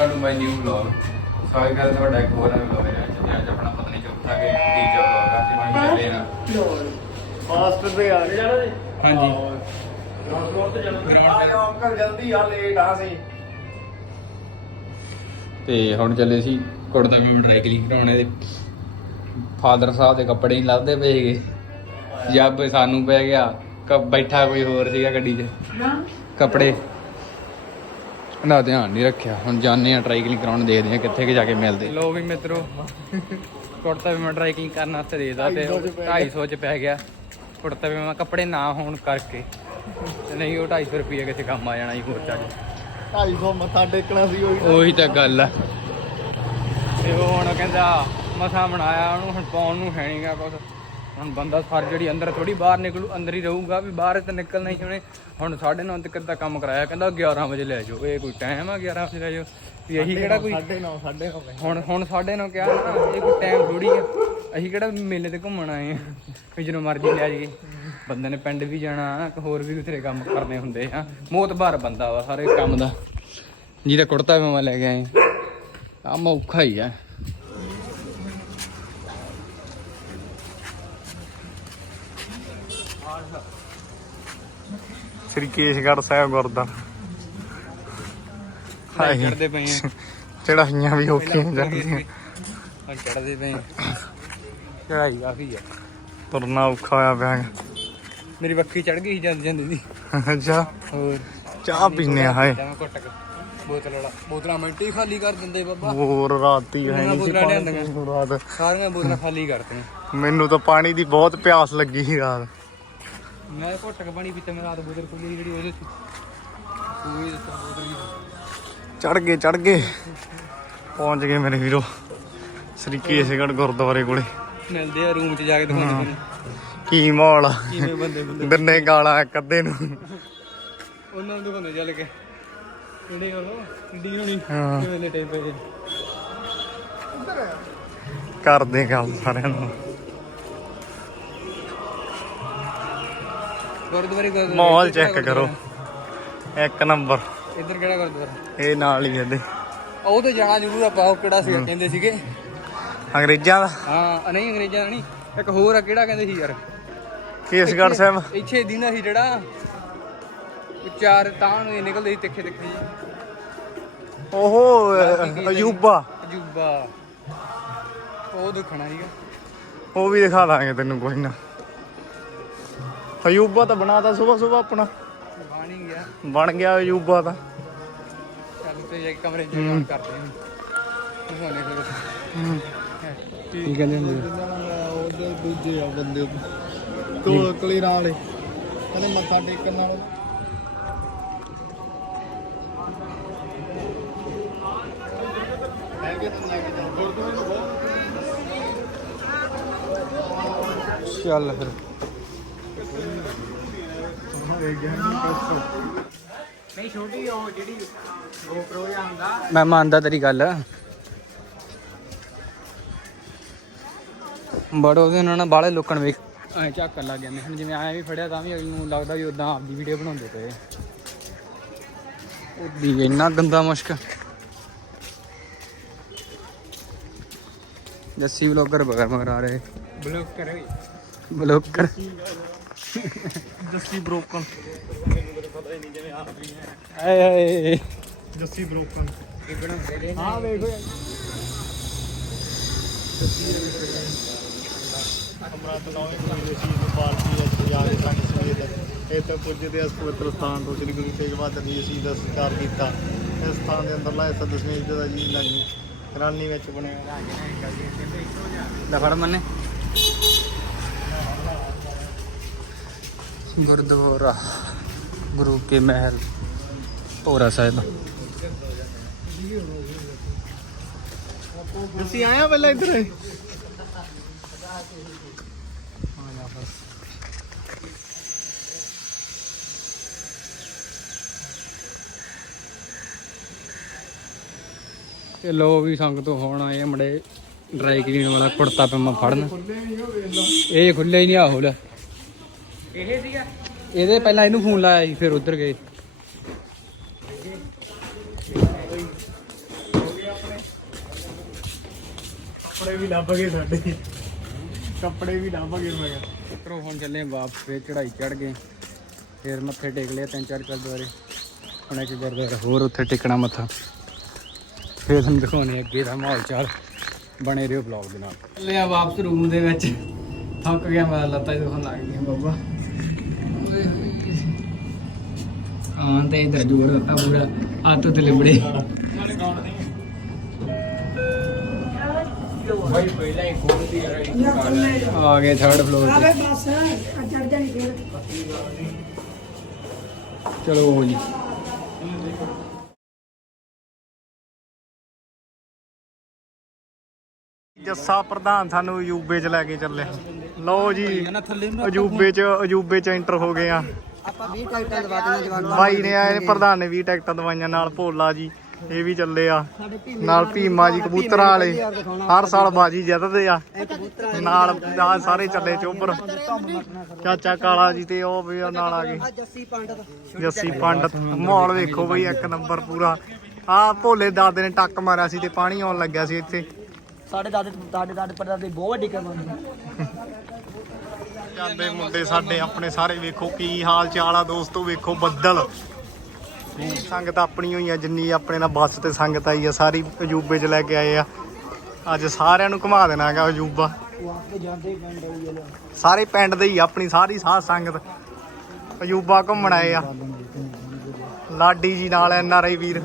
Welcome to my new vlog ਸਵਾਗਤ ਹੈ ਤੁਹਾਡਾ ਇੱਕ ਹੋਰ ਨਵੇਂ ਵਲੌਗ ਵਿੱਚ ਤੇ ਅੱਜ ਆਪਣਾ ਪਤਾ ਨਹੀਂ ਚੌਥਾ ਕਿ ਤੀਜਾ ਵਲੌਗ ਆ ਬਣ ਚੱਲੇ ਆ। ਮਾਸਟਰ ਦੇ ਆ ਜਾਣਾ ਜੀ? ਹਾਂਜੀ। ਆ ਜਾਓ ਅੰਕਲ ਜਲਦੀ ਆ ਲੇਟ ਆ ਸੀ ਤੇ ਹੁਣ ਚੱਲੇ ਸੀ ਕੁੜਤਾ ਪਜਾਮਾ ਡਰਾਈ ਕਲੀਨ ਕਰਾਉਣੇ ਦੇ ਫਾਦਰ ਸਾਹਿਬ ਦੇ ਕੱਪੜੇ ਨਹੀਂ ਲੱਭਦੇ ਪਏਗੇ ਜੱਬ ਸਾਨੂੰ ਪੈ ਗਿਆ। ਕ- ਬੈਠਾ ਕੋਈ ਹੋਰ ਸੀਗਾ ਗੱਡੀ 'ਚ। ਕੱਪੜੇ। ਨਾ ਧਿਆਨ ਨਹੀਂ ਰੱਖਿਆ। ਹੁਣ ਜਾਣੇ ਆ ਟਰਾਈ ਕਲੀਨ ਕਰਾਉਣ ਦੇਖਦੇ ਆ ਕਿੱਥੇ ਕਿ ਜਾ ਕੇ ਮਿਲਦੇ। ਲੋ ਵੀ ਮਿੱਤਰੋ ਕੁੜਤਾ ਪਜਾਮਾ ਟਰਾਈ ਕਲੀਨ ਕਰਨ ਵਾਸਤੇ ਦੇਦਾ ਤੇ 250 ਚ ਪੈ ਗਿਆ। ਕੁੜਤਾ ਪਜਾਮਾ ਕੱਪੜੇ ਨਾ ਹੋਣ ਕਰਕੇ। ਤੇ ਨਹੀਂ ਉਹ 250 ਰੁਪਏ ਕਿਸੇ ਕੰਮ ਆ ਜਾਣਾ ਜੀ ਹੋਰ ਚੱਲ 250 ਮੱਥਾ ਟੇਕਣਾ ਸੀ ਉਹੀ ਉਹੀ ਤਾਂ ਗੱਲ ਆ। ਤੇ ਉਹ ਹੁਣ ਕਹਿੰਦਾ ਮਸਾ ਬਣਾਇਆ ਉਹਨੂੰ ਹੁਣ ਪਾਉਣ ਨੂੰ ਹੈ ਨਹੀਂਗਾ ਕੁਛ। ਹੁਣ ਬੰਦਾ ਸਾਰੀ ਜਿਹੜੀ ਅੰਦਰ ਥੋੜੀ ਬਾਹਰ ਨਿਕਲੂ ਅੰਦਰ ਹੀ ਰਹੂਗਾ ਵੀ ਬਾਹਰ ਤਾਂ ਨਿਕਲਣਾ ਹੀ ਉਹਨੇ। ਹੁਣ 9:30 ਤੱਕ ਦਾ ਕੰਮ ਕਰਾਇਆ ਕਹਿੰਦਾ 11 ਵਜੇ ਲੈ ਜਾਓ। ਇਹ ਕੋਈ ਟਾਈਮ ਆ 11 ਵਜੇ ਲੈ ਜਾਓ। ਇਹੀ ਕਿਹੜਾ ਕੋਈ 9:30 9:30 ਹੁਣ ਹੁਣ 9:30 ਕਿਹਾ ਨਾ ਇਹ ਕੋਈ ਟਾਈਮ ਥੋੜੀ ਆ। ਅਸੀਂ ਕਿਹੜਾ ਮੇਲੇ ਤੇ ਘੁੰਮਣ ਆਏ ਆ? ਵੀ ਜਦੋਂ ਮਰਜ਼ੀ ਲੈ ਜਾਈਏ। ਬੰਦੇ ਨੇ ਪਿੰਡ ਵੀ ਜਾਣਾ ਹੋਰ ਵੀ ਬਥੇਰੇ ਕੰਮ ਕਰਨੇ ਹੁੰਦੇ ਆ। ਮੋਤਬਾਰ ਬੰਦਾ ਵਾ ਸਾਰੇ ਕੰਮ ਦਾ। ਜਿਹਦਾ ਕੁੜਤਾ ਵੀ ਮੈਂ ਲੈ ਕੇ ਆਏ। ਕੰਮ ਔਖਾ ਹੀ ਆ। ਸ੍ਰੀ ਕੇਸ਼ਗੜ੍ਹ ਸਾਹਿਬ ਗੁਰਦੁਆਰਾ। ਹਾਈ ਚੜਦੇ ਪਏ ਆ। ਚੜਾਈਆਂ ਵੀ ਔਖੀਆਂ ਜਾਂਦੀਆਂ। ਹੁਣ ਚੜਦੇ ਪਏ ਆ। ਚੜਾਈ ਕਾਫੀ ਆ। ਤੁਰਨਾ ਔਖਾ ਹੋਇਆ ਪਿਆ ਹੈਗਾ। ਮੇਰੀ ਬੱਕੀ ਚੜ ਗਈ ਸੀ ਜਾਂਦੀ ਜਾਂਦੀ ਦੀ। ਅੱਛਾ। ਹੋਰ। ਚਾਹ ਪੀਨੇ ਆ ਹਾਏ। ਮੈਂ ਘੁੱਟ ਕੇ। ਬੋਤਲ ਵਾਲਾ। ਬੋਤਲਾਂ ਮਿੰਟ ਹੀ ਖਾਲੀ ਕਰ ਦਿੰਦੇ ਬਾਬਾ। ਹੋਰ ਰਾਤੀ ਹੈ ਨਹੀਂ ਸੀ ਪਾਣੀ ਲਿਆਂਦੀਆਂ। ਰਾਤ। ਸਾਰੀਆਂ ਬੋਤਲਾਂ ਖਾਲੀ ਕਰਤੀਆਂ। ਮੈਨੂੰ ਤਾਂ ਪਾਣੀ ਦੀ ਬਹੁਤ ਪਿਆਸ ਲੱਗੀ ਸੀ ਰਾਤ। ਮੈਂ ਘੁੱਟ ਕੇ ਪਾਣੀ ਪੀਤਾ ਮੈਂ ਰਾਤ ਬੋਤਲ ਖੁੱਲੀ ਜਿਹੜੀ ਉਹਦੇ ਚ ਕੋਈ ਬੋਤਲ ਚੜ ਗਏ ਚੜ ਗਏ। ਪਹੁੰਚ ਗਏ ਮੇਰੇ ਵੀਰੋ। ਸ੍ਰੀ ਕੇਸ਼ਗੜ੍ਹ ਗੁਰਦੁਆਰੇ ਕੋਲੇ। ਮਿਲਦੇ ਆ ਰੂਮ 'ਚ ਜਾ ਕੇ ਦਿਖਾਉਂਦੇ ਕੀ ਮਾਹੌਲ ਆ? ਕਿਵੇਂ ਬੰਦੇ ਬੰਦੇ? ਦਿਨੇ ਗਾਲਾਂ ਇੱਕ ਅੱਧੇ ਨੂੰ। ਉਹਨਾਂ ਨੂੰ ਦਿਖਾਉਂਦੇ ਚੱਲ ਕੇ। ਕਿਹੜੇ ਉਹ ਕਿੱਡੀ ਹੋਣੀ? ਹਾਂ। ਕਿਵੇਂ ਲਟੇ ਪਏ। ਕਰਦੇ ਗੱਲ ਸਾਰਿਆਂ ਨੂੰ। ਗੁਰਦੁਆਰੇ ਗੁਰਦੁਆਰੇ ਮਾਹੌਲ ਚੈੱਕ ਕਰੋ। ਇੱਕ ਨੰਬਰ? ਇੱਧਰ ਕਿਹੜਾ ਗੁਰਦੁਆਰਾ? ਇਹ ਨਾਲ ਹੀ ਇਹਦੇ। ਉਹ ਤੇ ਜਾਣਾ ਜ਼ਰੂਰ ਆਪਾਂ ਉਹ ਕਿਹੜਾ ਸੀ ਕਹਿੰਦੇ ਸੀਗੇ। ਅੰਗਰੇਜ਼ਾਂ ਦਾ? ਹਾਂ ਨਹੀਂ ਅੰਗਰੇਜ਼ਾਂ ਦਾ ਨਹੀਂ। ਇੱਕ ਹੋਰ ਆ ਕਿਹੜਾ ਕਹਿੰਦੇ ਸੀ ਯਾਰ? ਕੇਸਗੜ੍ਹ ਸਾਹਿਬ। ਇੱਥੇ ਦਿੰਦਾ ਸੀ ਜਿਹੜਾ ਚਾਰ ਤਾਂ ਨੂੰ ਨਿਕਲਦੇ ਸੀ ਤਿੱਖੇ ਤਿੱਖੇ ਜੀ? ਅ, ਅਯੂਬਾ। ਅਜੂਬਾ ਉਹ ਦੁਖਣਾ ਸੀਗਾ। ਉਹ ਵੀ ਦਿਖਾ ਦਾਂਗੇ ਤੈਨੂੰ ਕੋਈ ਨਾ। ਅਯੂਬਾ ਤਾਂ ਬਣਾਤਾ ਸਵੇਰ ਸਵੇਰ ਆਪਣਾ। ਬਣ ਗਿਆ। ਬਣ ਗਿਆ ਅਯੂਬਾ ਤਾਂ। ਚੱਲ ਤੇ ਜਾ ਕੇ ਕਮਰੇ ਚ ਕੰਮ ਕਰਦੇ ਹਾਂ ਦਿਖਾਉਣੇ ਫਿਰ। ਕੀ ਕਹਿੰਦੇ ਹੁੰਦੇ ਉਹਦੇ ਦੂਜੇ ਆ ਬੰਦੇ ਕੋਲ ਕਲੀਰਾਂ ਵਾਲੇ। ਕਹਿੰਦੇ ਮੱਥਾ ਟੇਕਣ ਨਾਲ। ਚੱਲ ਫਿਰ। ਨਹੀਂ ਛੋਟੀ ਉਹ ਜਿਹੜੀ GoPro ਜਾਂ ਹੁੰਦਾ ਮੈਂ ਮੰਨਦਾ ਤੇਰੀ ਗੱਲ। ਬੜ ਉਹਦੇ ਨਾਲ ਨਾ ਬਾਹਲੇ ਲੋਕਾਂ ਨੂੰ ਵੇਖ ਐ ਝਾਕਣ ਲੱਗ ਜਾਂਦੇ ਹੁਣ ਜਿਵੇਂ ਐ ਵੀ ਫੜਿਆ ਤਾਂ ਵੀ ਅਗਲੇ ਨੂੰ ਲੱਗਦਾ ਵੀ ਉਦਾਂ ਆਪਦੀ ਵੀਡੀਓ ਬਣਾਉਂਦੇ ਪਏ। ਉਹਦੀ ਇੰਨਾ ਗੰਦਾ ਮੁਸ਼ਕ। ਜੱਸੀ ਵਲੌਗਰ ਬਗਰ ਮਗਰ ਆ ਰਹੇ। ਬਲੌਗਰ ਬਲੌਗਰ ਜੱਸੀ ਬ੍ਰੋਕਨ ਆਏ ਆਏ ਜੱਸੀ ਬ੍ਰੋਕਨ ਇਹ ਹਾਂ ਵੇਖੋ। ਅਮਰਾਤ ਨੌਵੇਂ ਸ਼ਹੀਦ ਨੂੰ ਪਾਲਕੀ ਅੱਜ ਜਾ ਕੇ ਸੰਗ ਸਮੇਤ ਇੱਥੇ ਪੁੱਜਦੇ ਇਸ ਪਵਿੱਤਰ ਸਥਾਨ ਤੋਂ ਸ੍ਰੀ ਗੁਰੂ ਤੇਗ ਬਹਾਦਰ ਜੀ ਸ਼ਹੀਦ ਦਾ ਸਤਿਕਾਰ ਕੀਤਾ। ਇਸ ਸਥਾਨ ਦੇ ਅੰਦਰਲਾ ਹਿੱਸਾ ਯੁੱਧ ਦਾ ਜੀ ਲਾਗੀ ਰਾਨੀ ਵਿੱਚ ਬਣਿਆ। ਲਫੜ ਮੰਨੇ। ਗੁਰਦੁਆਰਾ ਗੁਰੂ ਕੇ ਮਹਿਲ ਭੋਰਾ ਸਾਹਿਬ। ਤੁਸੀਂ ਆਇਆ ਪਹਿਲਾਂ ਇੱਧਰ? ਤੇ ਲੋ ਵੀ ਸੰਗ ਤੋਂ ਹੁਣ ਆਏ ਮੜੇ ਡਰਾਈ ਕਲੀਨ ਵਾਲਾ ਕੁੜਤਾ ਪਜਾਮਾ ਫੜਨ। ਇਹ ਖੁੱਲੇ ਹੀ ਨਹੀਂ ਆਹੋ ਲੈ। ਇਹ ਸੀਗਾ? ਇਹਦੇ ਪਹਿਲਾਂ ਇਹਨੂੰ ਫੋਨ ਲਾਇਆ ਸੀ ਫਿਰ ਉਧਰ ਗਏ। ਕੱਪੜੇ ਵੀ ਲੱਭ ਗਏ ਸਾਡੇ। ਕੱਪੜੇ ਵੀ ਲੱਭ ਗਏ ਮੈਂ ਕਿਹਾ। ਮਿੱਤਰੋ ਹੁਣ ਚੱਲੇ ਵਾਪਸ ਫੇਰ ਚੜਾਈ ਚੜ ਗਏ। ਫੇਰ ਮੱਥੇ ਟੇਕ ਲਿਆ ਤਿੰਨ ਚਾਰ ਗੁਰਦੁਆਰੇ। ਹੁਣ ਇੱਕ ਗੁਰਦੁਆਰਾ ਹੋਰ ਉੱਥੇ ਟੇਕਣਾ ਮੱਥਾ। ਫੇਰ ਤੁਹਾਨੂੰ ਦਿਖਾਉਣੇ ਅੱਗੇ ਦਾ ਮਾਹੌਲ ਚਾਲ। ਬਣੇ ਰਹੋ ਵਲੌਗ ਦੇ ਨਾਲ। ਚੱਲੇ ਆ ਵਾਪਸ ਰੂਮ ਦੇ ਵਿੱਚ। ਥੱਕ ਗਿਆ ਮੈਂ ਲੱਤਾਂ ਹੀ ਦੁਖਣ ਲੱਗ ਗਈਆਂ ਬਾਬਾ। ਹਾਂ ਤੇ ਇਧਰ ਜੋੜ ਦਿੱਤਾ ਪੂਰਾ ਹੱਥ ਤੇ ਲਿਬੜੇ। ਭਾਈ ਪਹਿਲਾਂ ਹੀ ਖੋਲਦੀ ਆ ਗਏ ਥਰਡ ਫਲੋਰ ਤੇ। ਆਵੇ ਬਸ ਚੜ ਜਾਣੀ ਫਿਰ। ਚਲੋ ਜੀ। ਜੱਸਾ ਪ੍ਰਧਾਨ ਸਾਨੂੰ ਅਜੂਬੇ ਚ ਲੈ ਕੇ ਚੱਲੇ। ਲਓ ਜੀ ਅਜੂਬੇ ਚ ਅਜੂਬੇ ਚ ਐਂਟਰ ਹੋ ਗਏ ਆ। ਆਪਾਂ 20 ਟਿਕਟਾਂ ਦਵਾ ਦੇਣਾ ਜਵਾਨ ਬਾਈ ਨੇ ਆਏ ਪ੍ਰਧਾਨ ਨੇ 20 ਟਿਕਟਾਂ ਦਵਾਈਆਂ ਨਾਲ ਭੋਲਾ ਜੀ ਇਹ ਵੀ ਚੱਲੇ ਆ। ਨਾਲ ਭੀਮਾ ਜੀ ਕਬੂਤਰਾਂ ਵਾਲੇ। ਹਰ ਸਾਲ ਬਾਜੀ ਜਿੱਤਦੇ ਆ। ਨਾਲ ਸਾਰੇ ਚੱਲੇ ਚੋਬਰ ਚਾਚਾ ਕਾਲਾ ਜੀ ਤੇ ਉਹ ਵੀ ਨਾਲ ਆ ਗਏ। ਜੱਸੀ ਪੰਡਤ। ਜੱਸੀ ਪੰਡਤ। ਮਾਹੌਲ ਵੇਖੋ ਬਈ ਇੱਕ ਨੰਬਰ ਪੂਰਾ। ਆ ਭੋਲੇ ਦਾਦੇ ਨੇ ਟੱਕ ਮਾਰਿਆ ਸੀ ਤੇ ਪਾਣੀ ਆਉਣ ਲੱਗਿਆ ਸੀ ਇੱਥੇ। ਸਾਡੇ ਦਾਦੇ ਦਾਦੇ ਦਾਦੇ ਪੜਦਾਦੇ ਬਹੁਤ ਵੱਡੀ ਕਮਾਈ ਜਾਂਦੇ ਮੁੰਡੇ ਸਾਡੇ ਆਪਣੇ ਸਾਰੇ ਵੇਖੋ, ਕੀ ਹਾਲ ਚਾਲ ਆ ਦੋਸਤੋ, ਵੇਖੋ ਬੱਦਲ। ਸੰਗਤ ਆਪਣੀ ਹੋਈ ਆ, ਜਿੰਨੀ ਆਪਣੇ ਨਾਲ ਬੱਸ ਤੇ ਸੰਗਤ ਆਈ ਆ, ਸਾਰੀ ਅਜੂਬੇ 'ਚ ਲੈ ਕੇ ਆਏ ਆ। ਅੱਜ ਸਾਰਿਆਂ ਨੂੰ ਘੁਮਾ ਦੇਣਾ ਅਜੂਬਾ। ਸਾਰੇ ਪਿੰਡ ਦੇ ਹੀ ਆਪਣੀ ਸਾਰੀ ਸਾਧ ਸੰਗਤ। ਅਜੂਬਾ ਘੁੰਮਣ ਆਏ ਆ। ਲਾਡੀ ਜੀ ਨਾਲ ਐਨ ਆਰ ਆਈ ਵੀਰ।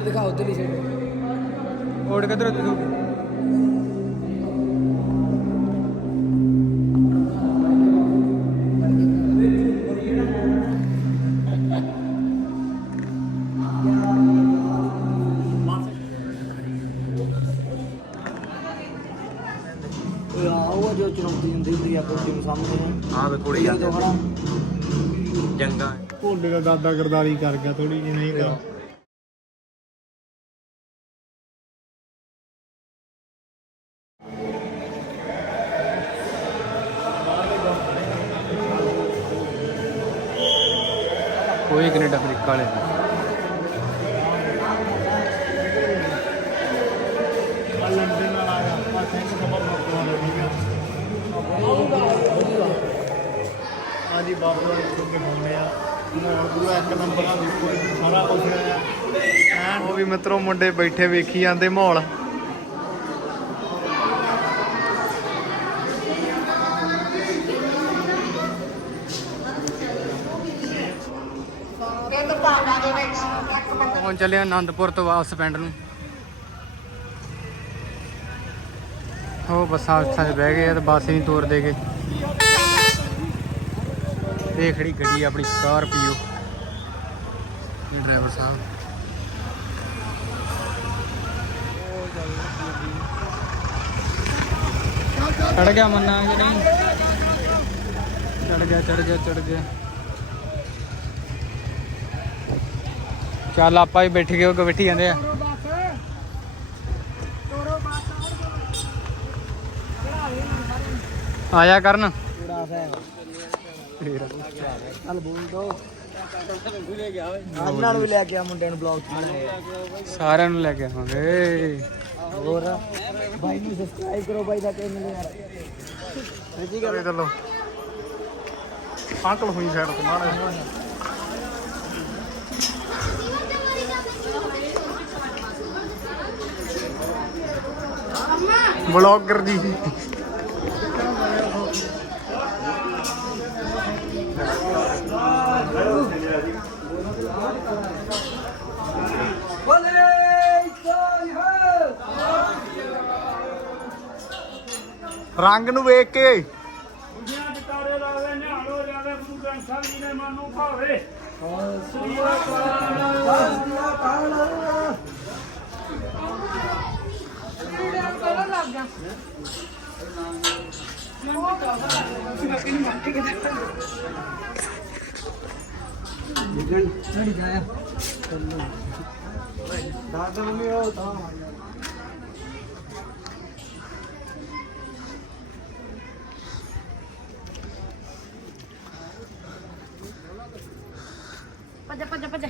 ਹੋਰ ਦਿਖਾ ਉਧਰਲੀ ਸਾਈਡ ਓੜ ਕਿਧਰ ਤੂੰ ਉਹ ਜੋ ਚੁਣੌਤੀ ਹੁੰਦੀ ਹੁੰਦੀ ਆ ਕੋਈ ਨੂੰ ਸਾਹਮਣੇ। ਆ ਵੇ ਥੋੜੀ ਆ ਤੋਂ ਖੜਾ ਜੰਗਾ। ਭੋਲੇ ਦਾ ਦਾਦਾ ਗਰਦਾਰੀ ਕਰ ਗਿਆ ਥੋੜੀ ਜਿਹੀ ਨਹੀਂ ਤਾਂ। ਆ ਜੀ ਬਾਬਾ ਜੀ ਦੇ ਹੁੰਦੇ ਆ। ਮਾਹੌਲ ਪੂਰਾ ਇੱਕ ਨੰਬਰ ਆ ਜੀ, ਸਾਰਾ ਕੁਝ ਉਹ ਵੀ ਮਿੱਤਰੋ ਮੁੰਡੇ ਬੈਠੇ ਵੇਖੀ ਜਾਂਦੇ ਮਾਹੌਲ। ਹੁਣ ਚੱਲੇ ਆਨੰਦਪੁਰ ਤੋਂ ਵਾਪਸ ਪਿੰਡ ਨੂੰ। ਉਹ ਬੱਸਾਂ ਉੱਥਾਂ 'ਚ ਬਹਿ ਗਏ ਆ ਤੇ ਬੱਸ ਹੀ ਨਹੀਂ ਤੋਰ ਦੇਗੇ ਇਹ ਖੜੀ ਗੱਡੀ ਆਪਣੀ ਸਕਾਰਪੀਓ ਇਹ ਡਰਾਈਵਰ ਸਾਹਿਬ। ਚੜ ਗਿਆ ਮੰਨਾ ਕਿ ਨਹੀਂ? ਚੜ ਗਿਆ ਚੜ ਗਿਆ ਚੜ ਗਿਆ। ਚੱਲ ਆਪਾਂ ਵੀ ਬੈਠ ਗਏ ਉਹ ਬੈਠੀ ਜਾਂਦੇ ਆ। ਆਇਆ ਕਰਨ। ਕਿਹੜਾ ਹੈ ਚੱਲ ਬੋਲ ਦੋ ਨਾਲ ਵੀ ਲੈ ਕੇ ਆ ਮੁੰਡੇ ਨੂੰ ਬਲੌਗ ਚ। ਸਾਰਿਆਂ ਨੂੰ ਲੈ ਕੇ ਆਵਾਂਗੇ। ਹੋਰ? ਬਾਈ ਨੂੰ ਸਬਸਕ੍ਰਾਈਬ ਕਰੋ ਬਾਈ ਦਾ ਚੈਨਲ ਯਾਰ। ਸੱਚੀ ਚਲੋ ਚਲੋ ਅੰਕਲ ਹੋਈ ਸਾਈਡ ਤੋਂ ਮਾੜਾ ਵਲੌਗਰ ਜੀ। ਰੰਗ ਨੂੰ ਵੇਖ ਕੇ। ਨਿਕਲ ਛੜੀ ਜਾਇਆ ਦਾਦਾ ਮੰਮੀ ਉਹ ਤਾਂ ਭੱਜ ਭੱਜ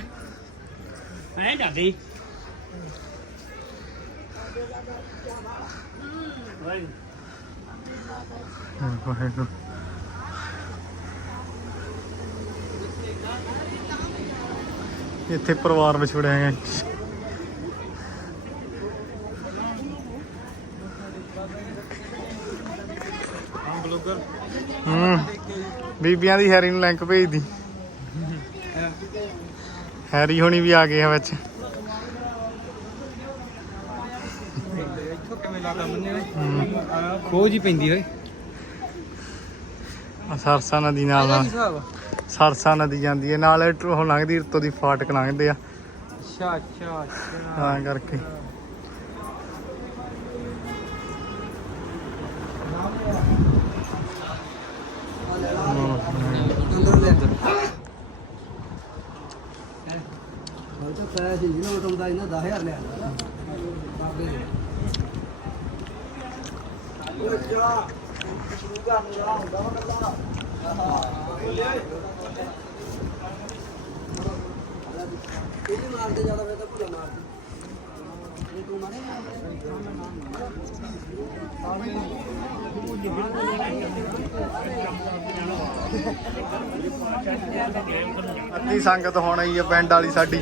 ਇੱਥੇ ਪਰਿਵਾਰ ਵਿਛੜਿਆ ਹੈ ਹੂੰ ਬੀਬੀਆਂ ਦੀ ਹੈਰੀ ਨੂੰ ਲਿੰਕ ਭੇਜਦੀ ਹੈਰੀ ਹੋਣੀ ਵੀ ਆ ਗਏ ਆ ਵਿੱਚ ਇੱਥੋਂ ਕਿਵੇਂ ਲਾ ਕੰਮ ਨੇ ਖੋਜ ਹੀ ਪੈਂਦੀ ਓਏ। ਆਹ ਸਰਸਾ ਨਦੀ ਨਾਲ ਨਾਲ। ਸਰਸਾ ਨਦੀ ਜਾਂਦੀ ਹੈ ਨਾਲ ਇਹ ਉਹ ਲੰਘਦੀ ਉੱਤੋਂ ਦੀ ਫਾਟਕ ਲੰਘਦੇ ਆ। ਅੱਛਾ ਅੱਛਾ ਅੱਛਾ। ਤਾਂ ਕਰਕੇ। ਉਹ ਤਾਂ ਪੈਸੇ ਇਹਨਾਂ 10000 ਲਿਆ ਬਾਬੇ ਨੇ ਉਹ ਜਾ ਸ਼ੁਰੂ ਕਰਨ ਦਾ ਹੁੰਦਾ ਵਾ ਕੱਲਾ ਇਹ ਮਾਰਦੇ ਜ਼ਿਆਦਾ ਵੇ ਤਾਂ ਭੁੱਲਾ ਮਾਰਦੀ ਇਹ ਤੂੰ ਮਾਰੇ ਅੱਧੀ ਸੰਗਤ ਹੁਣ ਆਈ ਹੈ ਪਿੰਡ ਵਾਲੀ ਸਾਡੀ।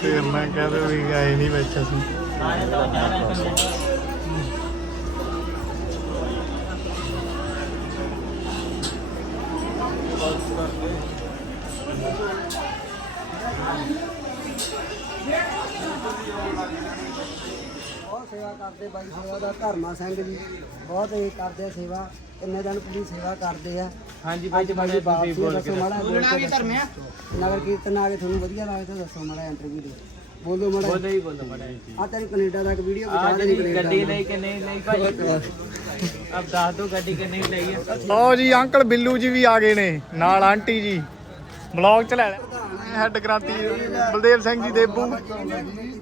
ਫਿਰ ਮੈਂ ਕਹਿੰਦਾ ਵੀ ਆਏ ਨਹੀਂ ਵਿੱਚ ਅਸੀਂ। ਬਹੁਤ ਸੇਵਾ ਕਰਦੇ ਬਾਈ, ਸੇਵਾ ਦਾ ਧਰਮਾ ਸਿੰਘ ਜੀ। ਬਹੁਤ ਇਹ ਕਰਦੇ ਆ ਸੇਵਾ। ਇੰਨੇ ਦਿਨ ਪੂਰੀ ਸੇਵਾ ਕਰਦੇ ਆ। ਹਾਂਜੀ ਅੱਜ ਬਾਈ ਜੀ ਬਾਤ ਦੱਸੋ ਮਾੜਾ ਬੋਲਣਾ ਵੀ ਧਰਮਿਆ। ਨਗਰ ਕੀਰਤਨ ਆ ਕੇ ਤੁਹਾਨੂੰ ਵਧੀਆ ਲੱਗਦਾ ਦੱਸੋ ਮਾੜਾ ਇੰਟਰਵਿਊ ਦੇ। ਬੋਲੋ ਮਾੜਾ ਬੋਲੇ ਹੀ ਬੋਲੇ ਬੜਾ ਆ ਤੇਰੀ ਕੈਨੇਡਾ ਦਾ ਇੱਕ ਵੀਡੀਓ ਆ ਬਚਾ ਦੇ ਗੱਡੀ ਲਈ ਕਿ ਨਹੀਂ ਲਈ ਭਾਈ? ਅਬ ਦੱਸ ਦੋ ਗੱਡੀ ਕਿ ਨਹੀਂ ਲਈ ਹੈ ਲਓ ਜੀ ਅੰਕਲ ਬਿੱਲੂ ਜੀ ਵੀ ਆ ਗਏ ਨੇ ਨਾਲ ਆਂਟੀ ਜੀ। ਬਲੌਗ ਚ ਲੈ ਹੈੱਡ ਕ੍ਰਾਂਤੀ ਬਲਦੇਵ ਸਿੰਘ ਜੀ ਦੇਬੂ।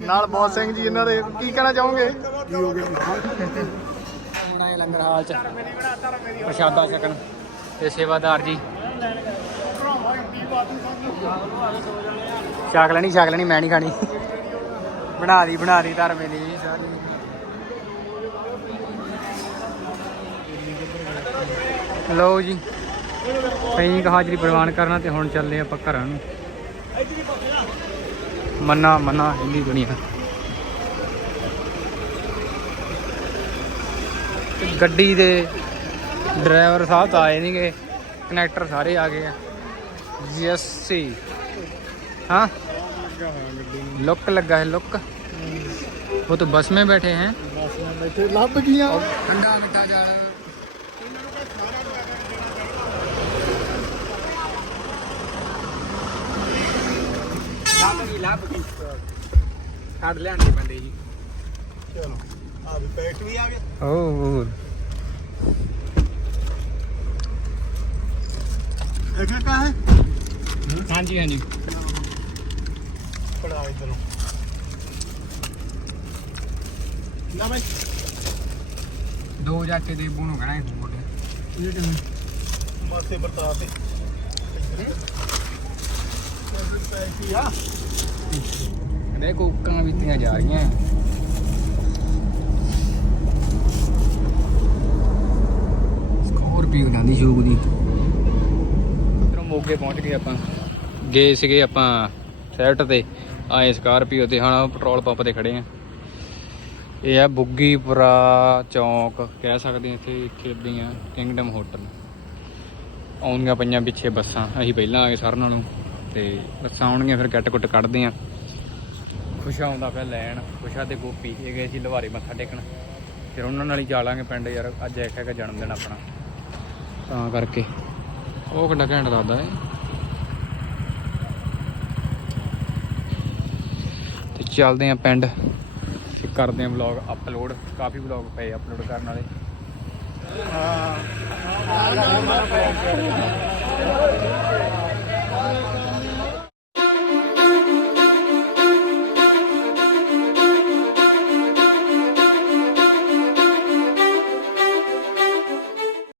ਨਾਲ ਬੌਸ ਸਿੰਘ ਜੀ ਇਹਨਾਂ ਦੇ। ਕੀ ਕਹਿਣਾ ਚਾਹੋਗੇ? ਹੁਣ ਆਏ ਲੰਗਰ ਹਾਲ ਚ। ਪ੍ਰਸ਼ਾਦਾ ਛਕਣ। ਤੇ ਸੇਵਾਦਾਰ ਜੀ। ਛਕ ਲੈਣੀ ਛਕ ਲੈਣੀ, ਮੈਂ ਨਹੀਂ ਖਾਣੀ। ਬਣਾ ਦੀ ਬਣਾ ਦੀ ਧਰਮੇ ਦੀ ਸਾਰੀ। ਲਓ ਜੀ ਕਈ ਹਾਜ਼ਰੀ ਪ੍ਰਵਾਨ ਕਰਨਾ ਤੇ ਹੁਣ ਚੱਲੇ ਆਪਾਂ ਘਰਾਂ ਨੂੰ। ਮੰਨਾ ਮੰਨਾ, ਹਿੰਦੀ ਦੁਨੀਆ। ਗੱਡੀ ਦੇ ਡਰਾਈਵਰ ਸਾਹਿਬ ਤਾਂ ਆਏ ਨਹੀਂਗੇ ਕਨੈਕਟਰ ਸਾਰੇ ਆ ਗਏ ਆ ਜੀਐਸਸੀ हाँ लुक लगा है लुक वो तो बस में बैठे हैं ਬੈਠੇ ਲੱਭ ਗਈਆਂ ठंडा मिठा जा ਕੱਢ ਲਿਆਂਦੇ ਬੰਦੇ ਜੀ ਚਲੋ ਆ ਵੀ ਪੈਕਟ ਵੀ ਆ ਗਿਆ ਓ ਇੱਕ ਕਾ ਹੈ? ਹਾਂਜੀ ਹਾਂਜੀ। ਪੜਾ ਇਧਰੋਂ। ਨਾ ਬਾਈ। ਦੋ ਜਾਕੇ ਦੇ ਬੂਨੋਂ ਕਹਣਾ ਇੱਕ ਮੋਟੇ ਤੇ। ਕਹਿੰਦੇ ਕੋਕਾਂ ਬੀਤੀਆਂ ਜਾ ਰਹੀਆਂ। ਸਕੋਰਪੀਓ ਨਾਲ ਦੀ ਸ਼ੂਕ ਦੀ। ਮੋਗੇ ਪਹੁੰਚ ਗਏ ਆਪਾਂ। ਗਏ ਸੀਗੇ ਆਪਾਂ ਸੈਟ ਤੇ, ਆਏ ਸਕਾਰਪੀਓ ਤੇ ਹੁਣ ਪੈਟਰੋਲ ਪੰਪ ਤੇ ਖੜੇ ਆ। ਇਹ ਆ ਬੁੱਗੀਪੁਰਾ ਚੌਂਕ, ਕਹਿ ਸਕਦੇ ਹਾਂ ਇੱਥੇ ਖੇਡੀਆਂ ਕਿੰਗਡਮ ਹੋਟਲ। ਆਉਣੀਆਂ ਪਈਆਂ ਪਿੱਛੇ ਬੱਸਾਂ, ਅਸੀਂ ਪਹਿਲਾਂ ਆ ਗਏ ਸਾਰਿਆਂ ਨੂੰ ਤੇ ਬੱਸਾਂ ਆਉਣਗੀਆਂ, ਫਿਰ ਗੱਟ ਕੁੱਟ ਕੱਢਦੇ ਆ। ਖੁਸ਼ਾ ਆਉਂਦਾ ਪਿਆ ਲੈਣ, ਖੁਸ਼ਾ ਤੇ ਗੋਪੀ, ਇਹ ਗਏ ਸੀ ਲਵਾਰੇ ਮੱਥਾ ਟੇਕਣ। ਫਿਰ ਉਹਨਾਂ ਨਾਲ ਹੀ ਜਾ ਲਾਂਗੇ ਪਿੰਡ ਯਾਰ, ਅੱਜ ਇੱਕ ਹੈਗਾ ਜਨਮ ਦਿਨ ਆਪਣਾ। ਤਾਂ ਕਰਕੇ। ਉਹ ਕਿੰਨਾ ਘੈਂਟ ਲੱਗਦਾ ਏ ਤੇ ਚੱਲਦੇ ਆ ਪਿੰਡ ਕਰਦੇ ਆ ਵਲੌਗ ਅਪਲੋਡ ਕਾਫੀ ਵਲੌਗ ਪਏ ਅਪਲੋਡ ਕਰਨ ਵਾਲੇ। ਹਾਂ